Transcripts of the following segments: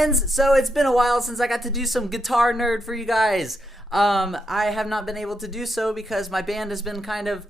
friends, so it's been a while since I got to do some guitar nerd for you guys. I have not been able to do so because my band has been kind of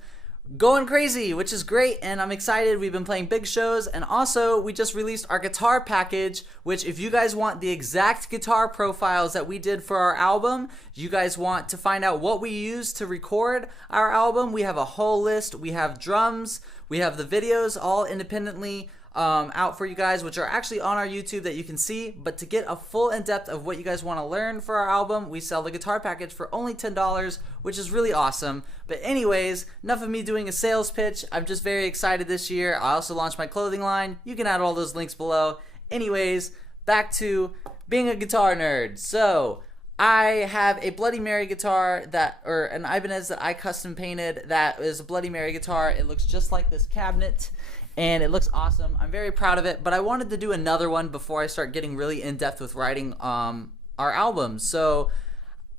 going crazy, which is great, and I'm excited. We've been playing big shows, and also we just released our guitar package, which if you guys want the exact guitar profiles that we did for our album, you guys want to find out what we used to record our album, we have a whole list. We have drums, we have the videos all independently out for you guys, which are actually on our YouTube that you can see. But to get a full in-depth of what you guys want to learn for our album, we sell the guitar package for only $10, which is really awesome. But anyways, enough of me doing a sales pitch. I'm just very excited this year. I also launched my clothing line. You can add all those links below. Anyways, back to being a guitar nerd. So I have a Bloody Mary guitar or an Ibanez that I custom painted. That is a Bloody Mary guitar. It looks just like this cabinet, and it looks awesome. I'm very proud of it, but I wanted to do another one before I start getting really in-depth with writing our album. So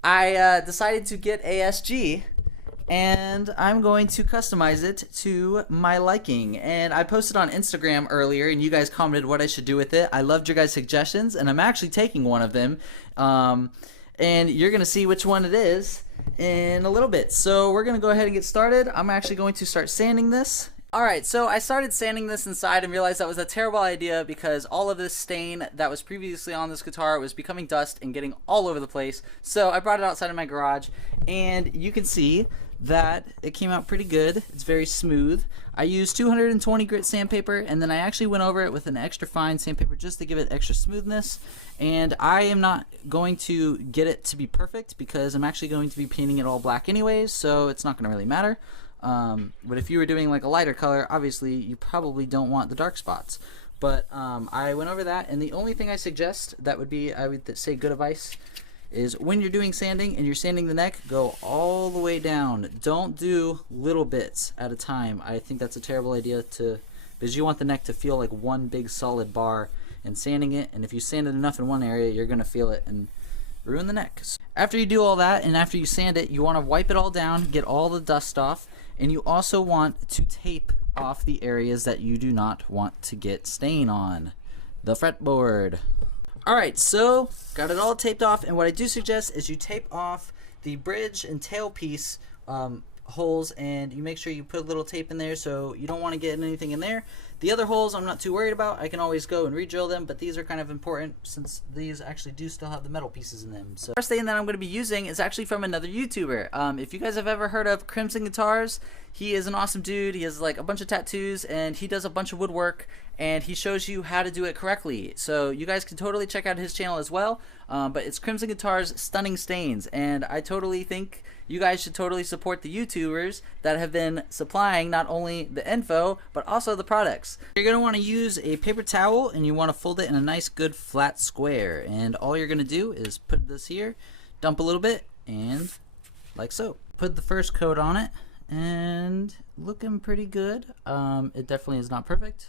I decided to get ASG, and I'm going to customize it to my liking. And I posted on Instagram earlier, and you guys commented what I should do with it. I loved your guys' suggestions, and I'm actually taking one of them. And you're going to see which one it is in a little bit. So we're going to go ahead and get started. I'm actually going to start sanding this. Alright, so I started sanding this inside and realized that was a terrible idea because all of this stain that was previously on this guitar was becoming dust and getting all over the place. So I brought it outside of my garage, and you can see that it came out pretty good. It's very smooth. I used 220 grit sandpaper, and then I actually went over it with an extra fine sandpaper just to give it extra smoothness. And I am not going to get it to be perfect because I'm actually going to be painting it all black anyways, so it's not going to really matter. But if you were doing like a lighter color, obviously you probably don't want the dark spots. But I went over that, and the only thing I suggest that would be, I would say good advice, is when you're doing sanding and you're sanding the neck, go all the way down. Don't do little bits at a time. I think that's a terrible idea because you want the neck to feel like one big solid bar and sanding it, and if you sand it enough in one area, you're going to feel it and ruin the neck. After you do all that and after you sand it, you want to wipe it all down, get all the dust off, and you also want to tape off the areas that you do not want to get stain on. The fretboard. Alright, so got it all taped off, and what I do suggest is you tape off the bridge and tailpiece holes, and you make sure you put a little tape in there so you don't want to get anything in there. The other holes I'm not too worried about. I can always go and re-drill them, but these are kind of important since these actually do still have the metal pieces in them. So the first thing that I'm going to be using is actually from another YouTuber. If you guys have ever heard of Crimson Guitars, he is an awesome dude. He has like a bunch of tattoos, and he does a bunch of woodwork, and he shows you how to do it correctly. So you guys can totally check out his channel as well. But it's Crimson Guitars Stunning Stains, and I totally think you guys should totally support the YouTubers that have been supplying not only the info, but also the products. You're going to want to use a paper towel, and you want to fold it in a nice good flat square. And all you're going to do is put this here, dump a little bit, and like so. Put the first coat on it, and looking pretty good. It definitely is not perfect,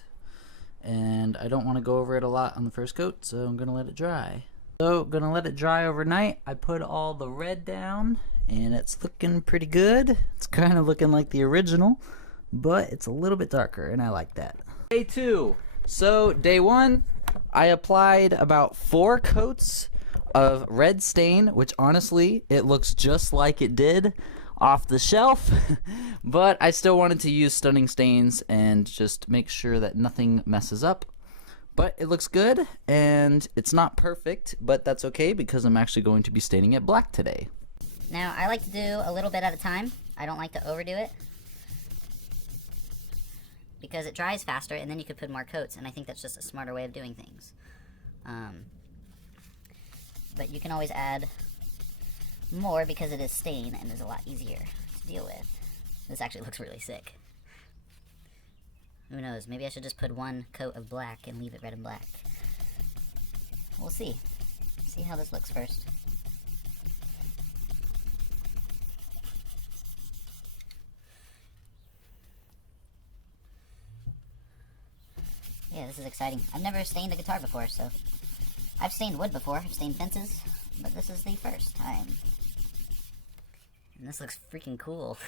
and I don't want to go over it a lot on the first coat, so I'm going to let it dry. So, gonna let it dry overnight. I put all the red down, and it's looking pretty good. It's kind of looking like the original, but it's a little bit darker, and I like that. Day 2. So, day 1, I applied about 4 coats of red stain, which honestly, it looks just like it did off the shelf, but I still wanted to use stunning stains and just make sure that nothing messes up. But it looks good, and it's not perfect, but that's okay because I'm actually going to be staining it black today. Now, I like to do a little bit at a time. I don't like to overdo it because it dries faster, and then you could put more coats, and I think that's just a smarter way of doing things. But you can always add more because it is stain and is a lot easier to deal with. This actually looks really sick. Who knows? Maybe I should just put 1 coat of black and leave it red and black. We'll see. See how this looks first. Yeah, this is exciting. I've never stained a guitar before, so... I've stained wood before. I've stained fences, but this is the first time. And this looks freaking cool.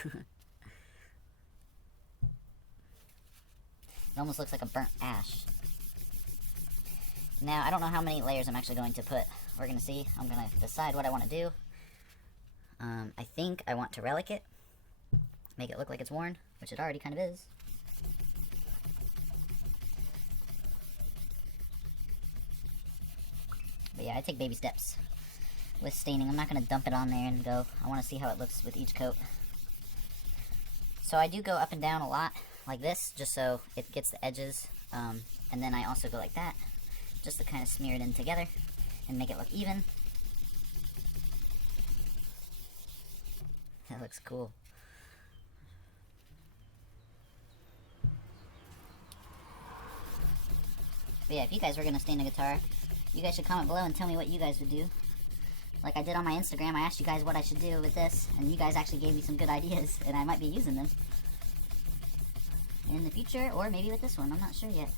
It almost looks like a burnt ash. Now, I don't know how many layers I'm actually going to put. We're going to see. I'm going to decide what I want to do. I think I want to relic it. Make it look like it's worn, which it already kind of is. But yeah, I take baby steps with staining. I'm not going to dump it on there and go. I want to see how it looks with each coat. So I do go up and down a lot, like this, just so it gets the edges. And then I also go like that, just to kind of smear it in together and make it look even. That looks cool. But yeah, if you guys were going to stain a guitar, you guys should comment below and tell me what you guys would do. Like I did on my Instagram, I asked you guys what I should do with this, and you guys actually gave me some good ideas, and I might be using them in the future, or maybe with this one, I'm not sure yet.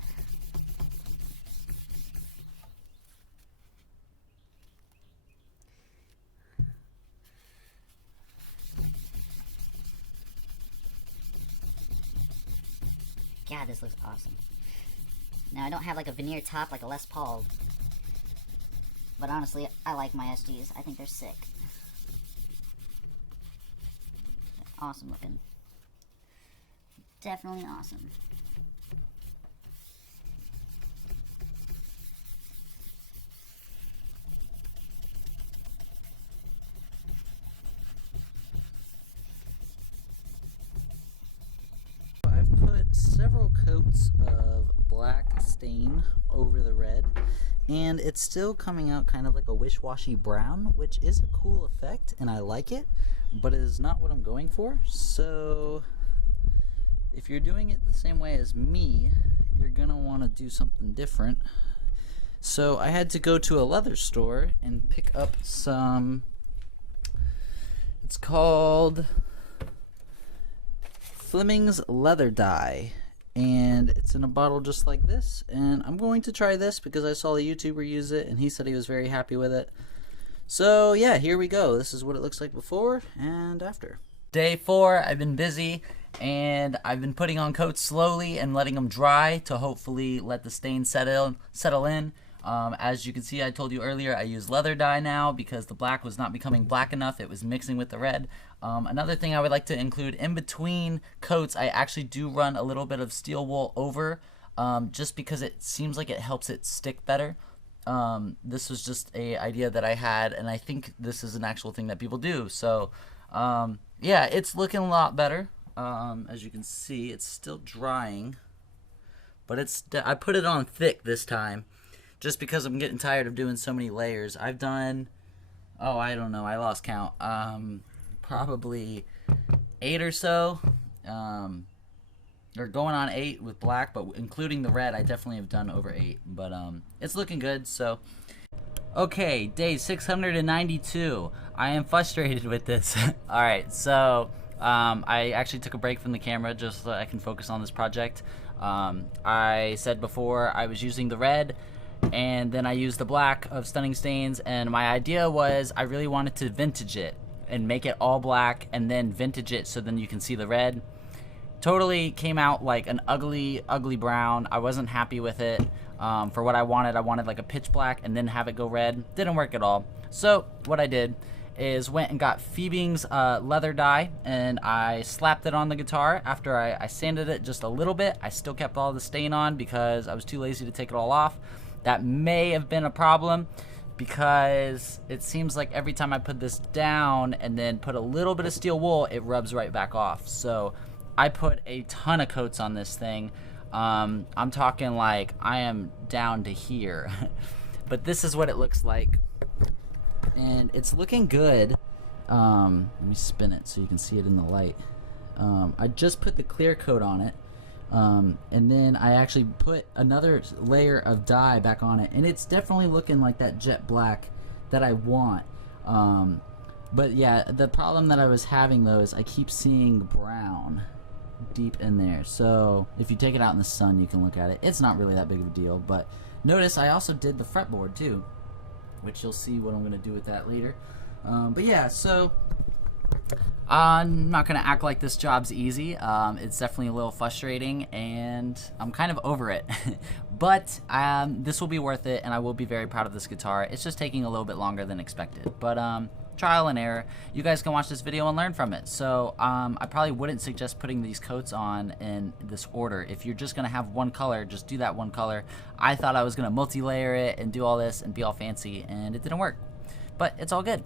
God, this looks awesome. Now, I don't have like a veneer top like a Les Paul, but honestly, I like my SGs. I think they're sick. They're awesome looking. Definitely awesome. I've put several coats of black stain over the red, and it's still coming out kind of like a wish-washy brown, which is a cool effect and I like it, but it is not what I'm going for. So if you're doing it the same way as me, you're gonna want to do something different. So I had to go to a leather store and pick up some, it's called Fleming's leather dye, and it's in a bottle just like this, and I'm going to try this because I saw a YouTuber use it and he said he was very happy with it. So yeah, here we go. This is what it looks like before and after. Day 4, I've been busy and I've been putting on coats slowly and letting them dry to hopefully let the stain settle in. As you can see, I told you earlier, I use leather dye now because the black was not becoming black enough. It was mixing with the red. Another thing I would like to include, in between coats, I actually do run a little bit of steel wool over, just because it seems like it helps it stick better. This was just an idea that I had, and I think this is an actual thing that people do. So yeah, it's looking a lot better. As you can see, it's still drying, but I put it on thick this time just because I'm getting tired of doing so many layers. I've done, oh, I don't know, I lost count, probably 8 or so, or going on 8 with black, but including the red, I definitely have done over 8, but it's looking good. So okay, day 692. I am frustrated with this. Alright, so I actually took a break from the camera just so I can focus on this project. I said before I was using the red, and then I used the black of Stunning Stains, and my idea was I really wanted to vintage it and make it all black and then vintage it so then you can see the red. Totally came out like an ugly brown. I wasn't happy with it. For what I wanted like a pitch black and then have it go red. Didn't work at all. So what I did is went and got Fleming's leather dye, and I slapped it on the guitar. After I sanded it just a little bit, I still kept all the stain on because I was too lazy to take it all off. That may have been a problem because it seems like every time I put this down and then put a little bit of steel wool, it rubs right back off. So I put a ton of coats on this thing. I'm talking like I am down to here. But this is what it looks like, and it's looking good. Let me spin it so you can see it in the light. I just put the clear coat on it, and then I actually put another layer of dye back on it, and it's definitely looking like that jet black that I want. But yeah, the problem that I was having though is I keep seeing brown deep in there. So if you take it out in the sun, you can look at it. It's not really that big of a deal. But notice I also did the fretboard too, which you'll see what I'm going to do with that later. But yeah, so I'm not gonna act like this job's easy. It's definitely a little frustrating, and I'm kind of over it. But this will be worth it, and I will be very proud of this guitar. It's just taking a little bit longer than expected, but trial and error. You guys can watch this video and learn from it. So I probably wouldn't suggest putting these coats on in this order. If you're just gonna have one color, just do that one color. I thought I was gonna multi-layer it and do all this and be all fancy, and it didn't work. But it's all good.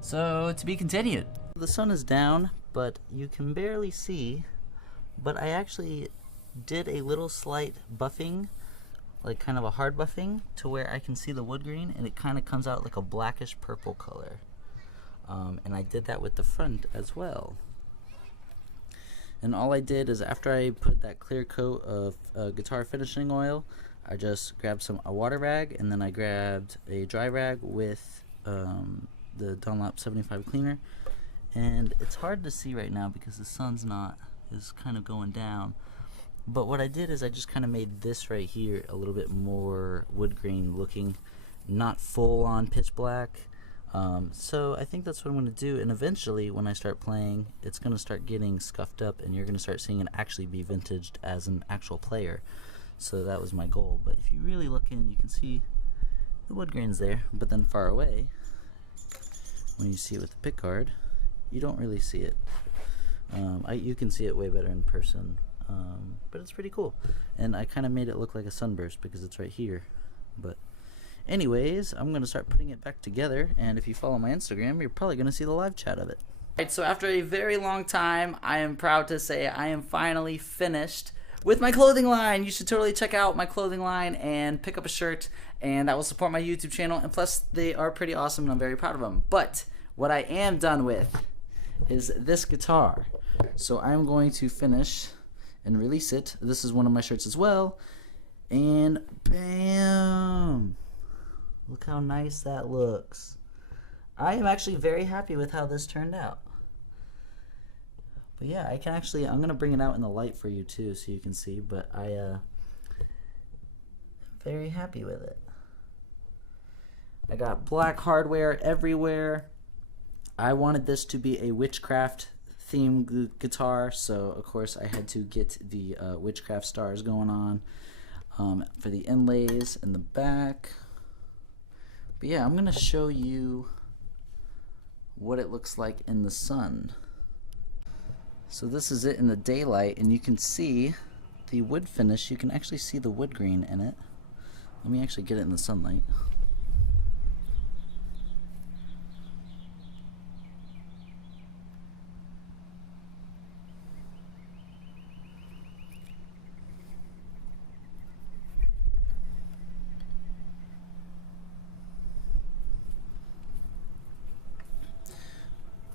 So to be continued. The sun is down, but you can barely see, but I actually did a little slight buffing, like kind of a hard buffing, to where I can see the wood grain, and it kind of comes out like a blackish purple color. And I did that with the front as well. And all I did is, after I put that clear coat of guitar finishing oil, I just grabbed a water rag, and then I grabbed a dry rag with the Dunlop 75 cleaner. And it's hard to see right now because the sun's is kind of going down. But what I did is I just kind of made this right here a little bit more wood grain looking, not full on pitch black. So I think that's what I'm going to do, and eventually when I start playing, it's going to start getting scuffed up, and you're going to start seeing it actually be vintaged as an actual player. So that was my goal. But if you really look in, you can see the wood grain's there, but then far away, when you see it with the pickguard, you don't really see it. You can see it way better in person, but it's pretty cool. And I kind of made it look like a sunburst because it's right here. But anyways, I'm going to start putting it back together, and if you follow my Instagram, you're probably going to see the live chat of it. Alright, so after a very long time, I am proud to say I am finally finished with my clothing line. You should totally check out my clothing line and pick up a shirt, and that will support my YouTube channel, and plus they are pretty awesome and I'm very proud of them. But what I am done with is this guitar. So I'm going to finish and release it. This is one of my shirts as well, and bam! Look how nice that looks. I am actually very happy with how this turned out. But yeah, I'm gonna bring it out in the light for you too so you can see, but I'm very happy with it. I got black hardware everywhere. I wanted this to be a witchcraft themed guitar, so of course I had to get the witchcraft stars going on for the inlays in the back. But yeah, I'm gonna show you what it looks like in the sun. So this is it in the daylight, and you can see the wood finish. You can actually see the wood grain in it. Let me actually get it in the sunlight.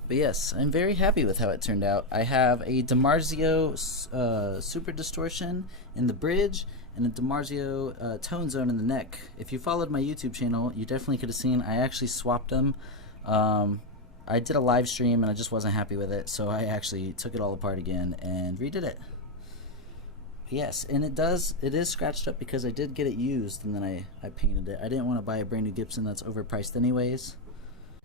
But yes, I'm very happy with how it turned out. I have a DiMarzio Super Distortion in the bridge and a DiMarzio Tone Zone in the neck. If you followed my YouTube channel, you definitely could have seen I actually swapped them. I did a live stream and I just wasn't happy with it, so I actually took it all apart again and redid it. Yes, and it is scratched up because I did get it used and then I painted it. I didn't want to buy a brand new Gibson that's overpriced anyways.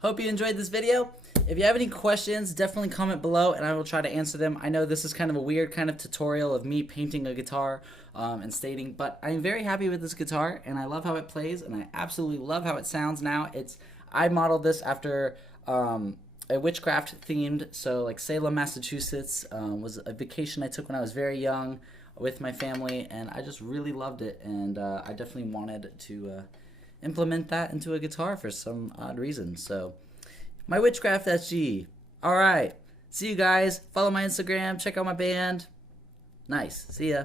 Hope you enjoyed this video. If you have any questions, definitely comment below and I will try to answer them. I know this is kind of a weird kind of tutorial of me painting a guitar and stating, but I'm very happy with this guitar and I love how it plays and I absolutely love how it sounds now. I modeled this after a witchcraft themed, so like Salem, Massachusetts was a vacation I took when I was very young with my family, and I just really loved it, and I definitely wanted to implement that into a guitar for some odd reason. So my Witchcraft SG. Alright, see you guys. Follow my Instagram, check out my band. Nice. See ya.